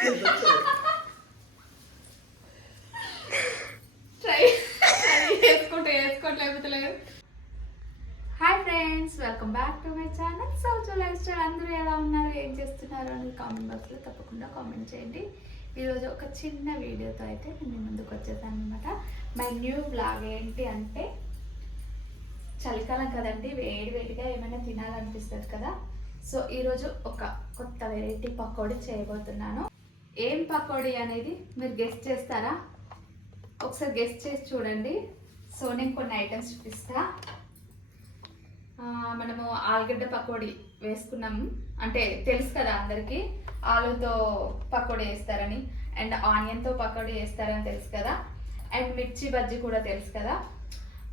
Try వేసుకోవట్లేదు. Hi friends, welcome back to my channel Souju lifestyle. అందరూ ఎలా ఉన్నారు, ఏం చేస్తున్నారు అని కామెంట్ బాక్స్లో తప్పకుండా కామెంట్ చేయండి. ఈరోజు ఒక చిన్న వీడియోతో అయితే నేను ముందుకు వచ్చేసాను అనమాట. మై న్యూ బ్లాగ్ ఏంటి అంటే, చలికాలం కదండి, వేడిగా ఏమైనా తినాలనిపిస్తుంది కదా. సో ఈరోజు ఒక కొత్త వెరైటీ పకోడీ చేయబోతున్నాను. ఏం పకోడీ అనేది మీరు గెస్ట్ చేస్తారా? ఒకసారి గెస్ట్ చేసి చూడండి. సో నేను కొన్ని ఐటమ్స్ చూపిస్తా. మనము ఆలుగడ్డ పకోడీ వేసుకున్నాము, అంటే తెలుసు కదా అందరికీ, ఆలుతో పకోడీ వేస్తారని, అండ్ ఆనియన్తో పకోడీ వేస్తారని తెలుసు కదా, అండ్ మిర్చి బజ్జీ కూడా తెలుసు కదా.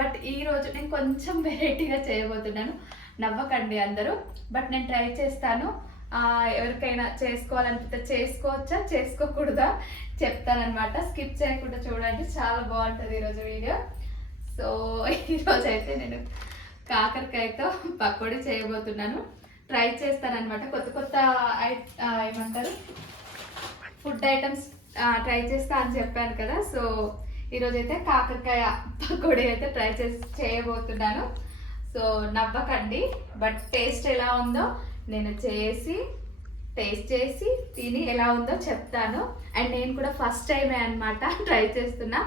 బట్ ఈరోజు నేను కొంచెం వెరైటీగా చేయబోతున్నాను. నవ్వకండి అందరూ, బట్ నేను ట్రై చేస్తాను. ఎవరికైనా చేసుకోవాలనిపిస్తే చేసుకోవచ్చా, చేసుకోకూడదా చెప్తానమాట. స్కిప్ చేయకుండా చూడండి, చాలా బాగుంటుంది ఈరోజు వీడియో. సో ఈరోజు అయితే నేను కాకరకాయతో పకోడీ చేయబోతున్నాను. ట్రై చేస్తానమాట. కొత్త ఏమంటారు ఫుడ్ ఐటమ్స్ ట్రై చేస్తా అని చెప్పాను కదా. సో ఈరోజు అయితే కాకరకాయ పకోడీ అయితే ట్రై చేయబోతున్నాను. సో నవ్వకండి, బట్ టేస్ట్ ఎలా ఉందో నేను టేస్ట్ చేసి తిని ఎలా ఉందో చెప్తాను. అండ్ నేను కూడా ఫస్ట్ టైమే అనమాట ట్రై చేస్తున్నా.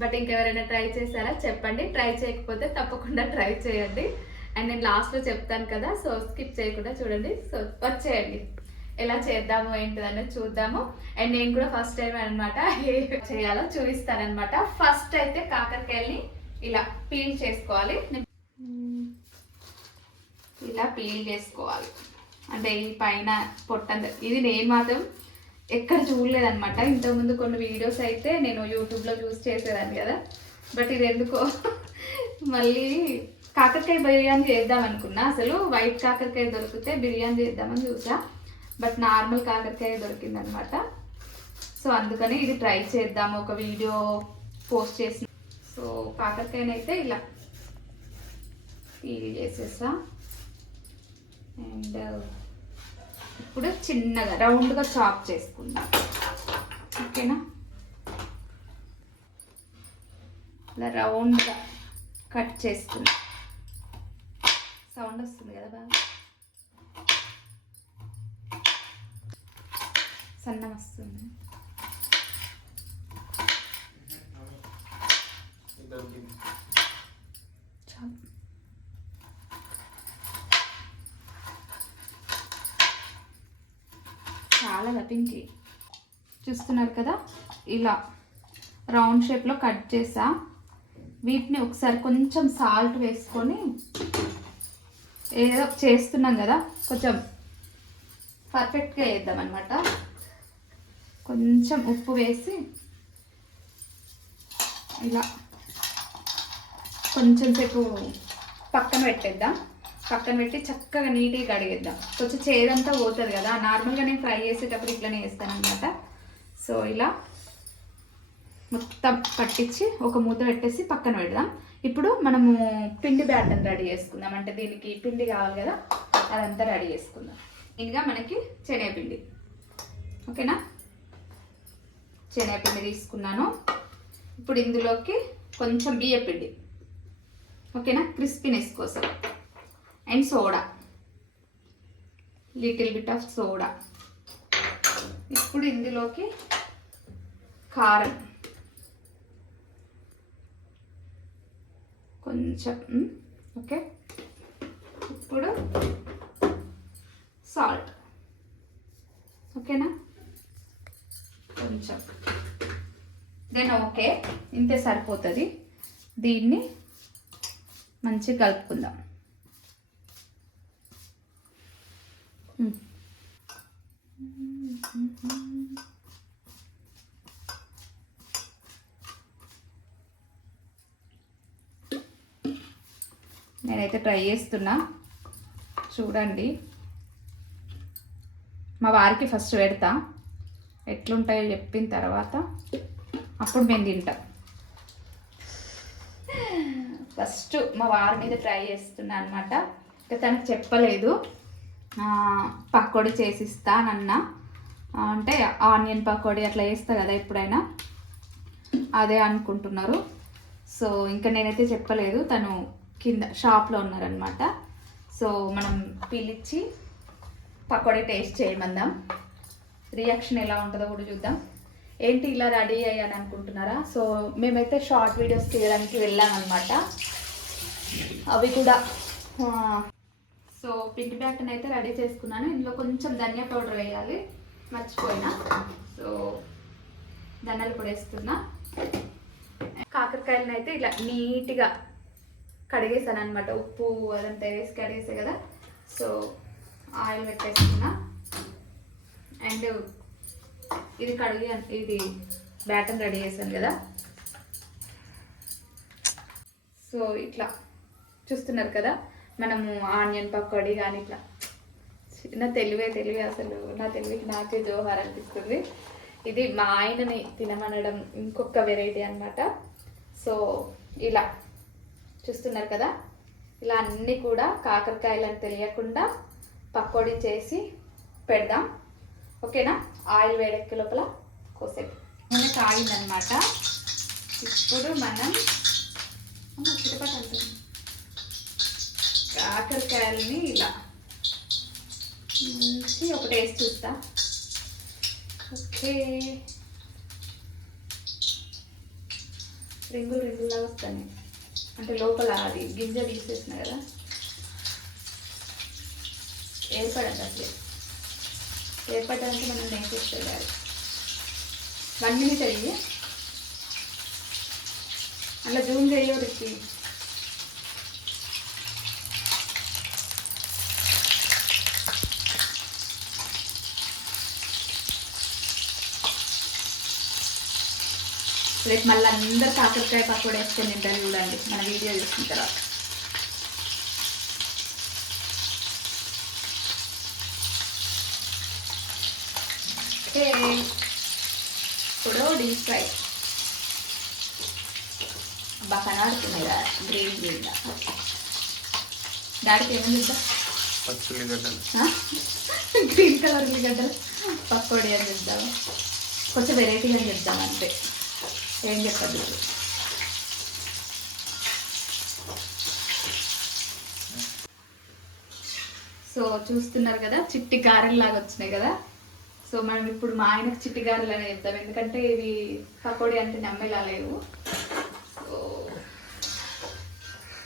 బట్ ఇంకెవరైనా ట్రై చేశారా చెప్పండి, ట్రై చేయకపోతే తప్పకుండా ట్రై చేయండి. అండ్ నేను లాస్ట్లో చెప్తాను కదా, సో స్కిప్ చేయకుండా చూడండి. సో వచ్చేయండి, ఎలా చేద్దాము ఏంటిదనేది చూద్దాము. అండ్ నేను కూడా ఫస్ట్ టైం అనమాట చేయాలో చూపిస్తానమాట. ఫస్ట్ అయితే కాకరకాయల్ని ఇలా పీల్ చేసుకోవాలి. ఇలా పీల్ చేసుకోవాలి, అంటే ఈ పైన పొట్టంత. ఇది నేను మాత్రం ఎక్కడ చూడలేదన్నమాట. ఇంతకుముందు కొన్ని వీడియోస్ అయితే నేను యూట్యూబ్లో చూసి చేసేదాన్ని కదా. బట్ ఇది ఎందుకో మళ్ళీ కాకరకాయ బిర్యానీ చేద్దాం అనుకున్నా. అసలు వైట్ కాకరకాయ దొరికితే బిర్యానీ చేద్దామని చూసా, బట్ నార్మల్ కాకరకాయ దొరికిందనమాట. సో అందుకని ఇది ట్రై చేద్దాము, ఒక వీడియో పోస్ట్ చేసి. సో కాకరకాయనైతే ఇలా పీల్ చేసేసా. అండ్ ఇప్పుడు చిన్నగా రౌండ్గా చాప్ చేసుకుందాం, ఓకేనా. ఇలా రౌండ్గా కట్ చేసుకుందాం. సౌండ్ వస్తుంది కదా బాగా, సన్నం వస్తుంది. చాలు. చాలా పింకి చూస్తున్నారు కదా, ఇలా రౌండ్ షేప్లో కట్ చేసా. వీటిని ఒకసారి కొంచెం సాల్ట్ వేసుకొని, ఏదో చేస్తున్నాం కదా కొంచెం పర్ఫెక్ట్గా వేద్దాం అనమాట. కొంచెం ఉప్పు వేసి ఇలా కొంచెం సేపు పక్కన పెట్టేద్దాం. పక్కన పెట్టి చక్కగా నీట్గా కడిగేద్దాం. కొంచెం చేదంతా పోతుంది కదా. నార్మల్గా నేను ఫ్రై చేసేటప్పుడు ఇట్లనే వేస్తాను అనమాట. సో ఇలా మొత్తం పట్టించి ఒక మూత పెట్టేసి పక్కన పెడదాం. ఇప్పుడు మనము పిండి బ్యాటర్ రెడీ చేసుకుందాం. అంటే దీనికి పిండి కావాలి కదా, అదంతా రెడీ చేసుకుందాం. ఇంకా మనకి శనగపిండి, ఓకేనా. శనగపిండి తీసుకున్నాను. ఇప్పుడు ఇందులోకి కొంచెం బియ్యపిండి, ఓకేనా, క్రిస్పీనెస్ కోసం. And soda, little bit of soda. ఇప్పుడు ఇందులోకి కారం కొంచెం, ఓకే. ఇప్పుడు సాల్ట్, ఓకేనా, కొంచెం. దెన్ ఓకే, ఇంతే సరిపోతుంది. దీన్ని మంచిగా కలుపుకుందాం. నేనైతే ట్రై చేస్తున్నా, చూడండి. మా వారికి ఫస్ట్ పెడతా, ఎట్లుంటాయో చెప్పిన తర్వాత అప్పుడు మేము తింటాం. ఫస్ట్ మా వారి మీద ట్రై చేస్తున్నా అనమాట. తనకు చెప్పలేదు, పకోడీ చేసిస్తానన్నా. అంటే ఆనియన్ పకోడీ అట్లా వేస్తా కదా ఎప్పుడైనా, అదే అనుకుంటున్నారు. సో ఇంకా నేనైతే చెప్పలేదు, తను కింద షాప్లో ఉన్నారనమాట. సో మనం పిలిచి పకోడీ టేస్ట్ చేయమందాం, రియాక్షన్ ఎలా ఉంటుందో కూడా చూద్దాం. ఏంటి ఇలా రెడీ అయ్యాను అనుకుంటున్నారా? సో మేమైతే షార్ట్ వీడియోస్ తీయడానికి వెళ్ళామన్నమాట. అవి కూడా సో పింక్ బ్యాటన్ అయితే రెడీ చేసుకున్నాను. ఇందులో కొంచెం ధనియా పౌడర్ వేయాలి, మర్చిపోయినా. సో ధనియాలు కూడా వేస్తున్నా. కాకరకాయలను అయితే ఇలా నీట్గా కడిగేసాను అనమాట, ఉప్పు అదంతా వేసి కడిగేసా కదా. So oil పెట్టేస్తున్నా. అండ్ ఇది కడిగి ఇది బ్యాటర్ రెడీ చేశాను కదా. సో ఇట్లా చూస్తున్నారు కదా, మనము ఆనియన్ పకోడీ కానీ ఇట్లా నా తెలివే అసలు, నా తెలివికి నాకే జోహార్ అనిపిస్తుంది. ఇది మా ఆయనని తినమనడం ఇంకొక వెరైటీ అనమాట. సో ఇలా చూస్తున్నారు కదా, ఇలా అన్నీ కూడా కాకరకాయలని తెలియకుండా పకోడీ చేసి పెడదాం. ఓకేనా? ఆయిల్ వేడెక్కే లోపల కోసేపు నూనె కాగిందనమాట. ఇప్పుడు మనం చిటపట కాకరకాయలని ఇలా మంచి ఒక టేస్ట్ చూస్తా. ఓకే, రింగుల్లాగా వస్తాయి, అంటే లోపల అది గింజ తీసేసిన కదా, ఏర్పడద్దు. అసలు ఏర్పడ్డాలంటే మనం నేర్చేసుకోవాలి. 1 minute అయ్యి అలా జూమ్ చేయడానికి. రేపు మళ్ళీ అందరు కాకరకాయ పకోడీ వేసుకొని తింటారు చూడండి మన వీడియో చూసిన తర్వాత. ఓకే, ఇప్పుడు డీప్ ఫ్రై బాగా కనబడుతున్నాయి కదా, గ్రీన్గా. డాడీకి ఏమని చూద్దాం, గ్రీన్ కలర్ ఉల్లిగడ్డలు పకోడీ అని చెప్తాము. కొంచెం వెరైటీగా చెప్తాం అంతే, ఏం చెప్పదు. సో చూస్తున్నారు కదా, చిట్టి గారెల్లాగా వచ్చినాయి కదా. సో మనం ఇప్పుడు మా ఆయనకు చిట్టి గారెలు అనే చెప్తాం, ఎందుకంటే ఇవి పకోడీ అంటే నమ్మేలా లేవు. సో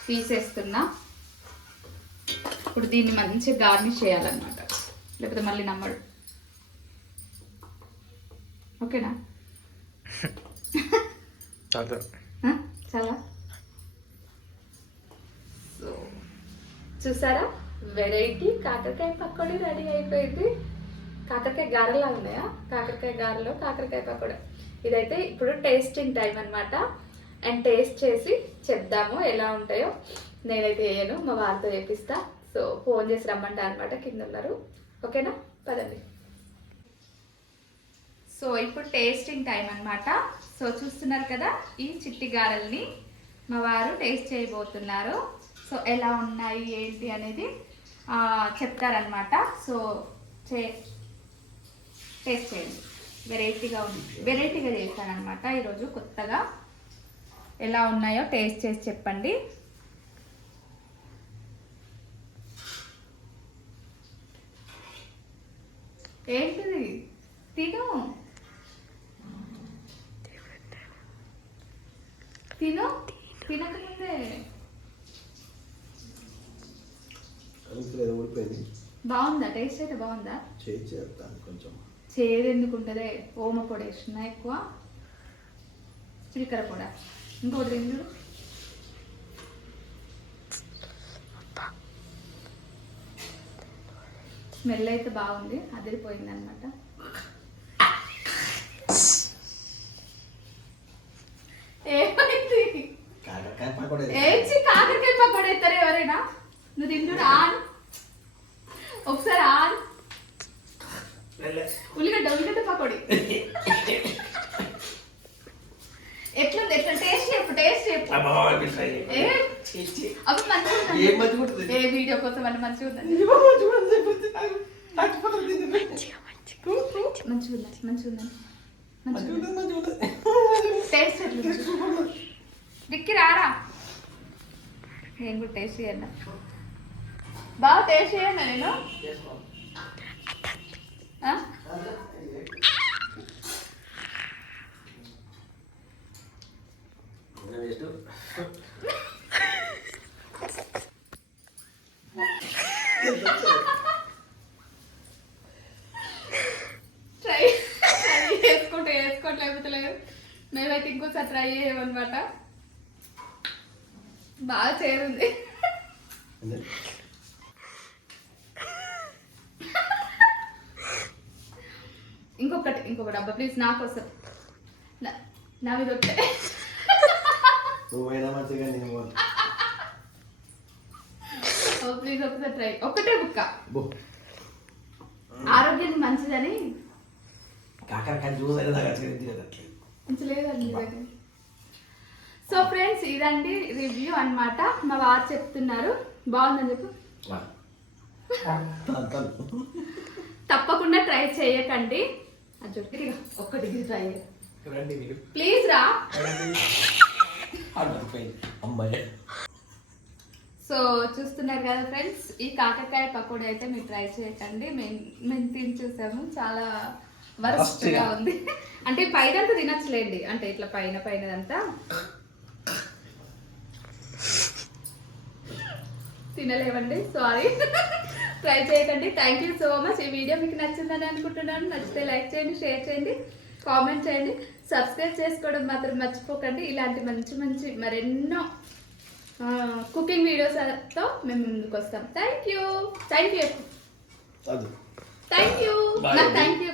తీసేస్తున్నా. ఇప్పుడు దీన్ని మంచిగా గార్నిష్ చేయాలన్నమాట, లేకపోతే మళ్ళీ నమ్మడు. ఓకేనా? చాలా. సో చూసారా, వెరైటీ కాకరకాయ పకోడీ రెడీ అయిపోయింది. కాకరకాయ గారెలా ఉన్నాయా? కాకరకాయ గారెలో కాకరకాయ పకోడీ. ఇదైతే ఇప్పుడు టేస్టింగ్ టైం అనమాట. అండ్ టేస్ట్ చేసి చెప్దాము ఎలా ఉంటాయో. నేనైతే వేయను, మా వారితో చేపిస్తా. సో ఫోన్ చేసి రమ్మంటా అనమాట, కింద ఉన్నారు. ఓకేనా? పదండి. సో ఇప్పుడు టేస్టింగ్ టైం అనమాట. సో చూస్తున్నారు కదా, ఈ చిట్టి గారెల్ని మా వారు టేస్ట్ చేయబోతున్నారు. సో ఎలా ఉన్నాయి ఏంటి అనేది చెప్తారనమాట. సో టేస్ట్ చేయండి. వెరైటీగా చేశానమాట ఈరోజు కొత్తగా. ఎలా ఉన్నాయో టేస్ట్ చేసి చెప్పండి. ఏంటిది? తిను తినకముందే బాగుందా? టేస్ట్ అయితే బాగుందా? కొంచెం చేదు ఎందుకు ఉంటుంది? ఓమ పొడి వేసిన ఎక్కువ, చిలకర పొడ, ఇంకోటి రెండు. స్మెల్ అయితే బాగుంది, అదిరిపోయింది అనమాట. ఏమైంది? కాకరకాయ పకోడీ ఎత్తారు ఎవరైనా? నువ్వు తింటున్నా? ఒకసారి ఉల్లిగడ్డ పకోడీ ఎట్లుంది? ఎట్లా టేస్ట్ చెప్పు, టేస్ట్ చెప్పు. అప్పుడు మంచిగా ఏ వీడియో కోసం అని మంచిగా ఉందండి. మంచిగా ఉందండి టేస్ట్ విక్కి రారా నేను కూడా టేస్ట్ చేయండి బాగా టేస్ట్ చేయండి నేను ట్రై వేసుకోవట్లేదు మేమైతే ఇంకోసారి ట్రై చేయమన్నమాట బాగా చేరుంది ఇంకొక డబ్బా ప్లీజ్ నాకు వస్తుంది నా మీద ఒకటే ప్లీజ్ ఒకసారి ట్రై ఒకటే బుక్క ఆరోగ్యానికి మంచిదని లేదండి సో ఫ్రెండ్స్ ఇదండి రివ్యూ అన్నమాట మా వారు చెప్తున్నారు బాగుందని చెప్పు తప్పకుండా ట్రై చేయకండి ఒక్కటి ట్రై ప్లీజ్ రా సో చూస్తున్నారు కదా ఫ్రెండ్స్ ఈ కాకరకాయ పకోడీ అయితే మీరు ట్రై చేయకండి మేము తిని చూసాము చాలా వరస్ట్గా ఉంది అంటే పైనంతా తినచ్చులేండి అంటే ఇట్లా పైనదంతా తినలేవండి సారీ ట్రై చేయకండి థ్యాంక్ యూ సో మచ్ ఈ వీడియో మీకు నచ్చిందని అనుకుంటున్నాను నచ్చితే లైక్ చేయండి షేర్ చేయండి కామెంట్ చేయండి సబ్స్క్రైబ్ చేసుకోవడం మాత్రం మర్చిపోకండి ఇలాంటి మంచి మరెన్నో కుకింగ్ వీడియోస్తో మేము ముందుకు వస్తాం థ్యాంక్ యూ నాకు థ్యాంక్ యూ